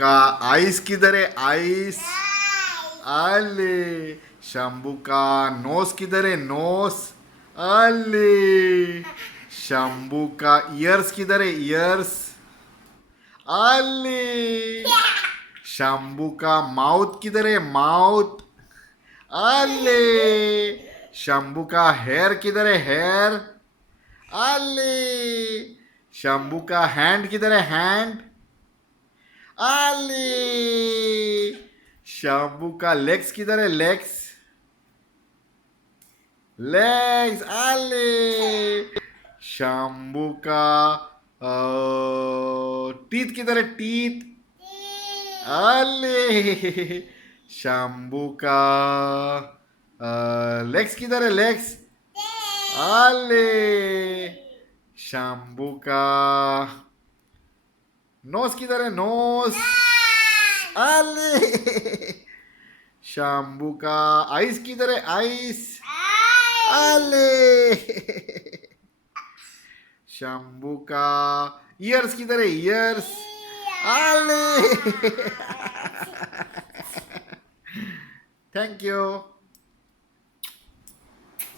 का आइस किधर है आइस? अले शंभू का नोस किधर है नोस? अले शंभू का ईयर्स किधर है ईयर्स? अले शंभू का माउथ किधर है माउथ? अले शंभू का हेयर किधर है हेयर? अले शंभू का हैंड किधर है हैंड? अले शंभू का लेग्स किधर है लेग्स? लेग्स अले शंभू का टीथ किधर है टीथ? अले शंभू का लेग्स किधर है लेग्स? अले शंभू का नोज किधर है नोज? अले शंभू का आइस किधर है आइस? अले शंभू का ईयर्स किधर है ईयर्स? अले थैंक यू.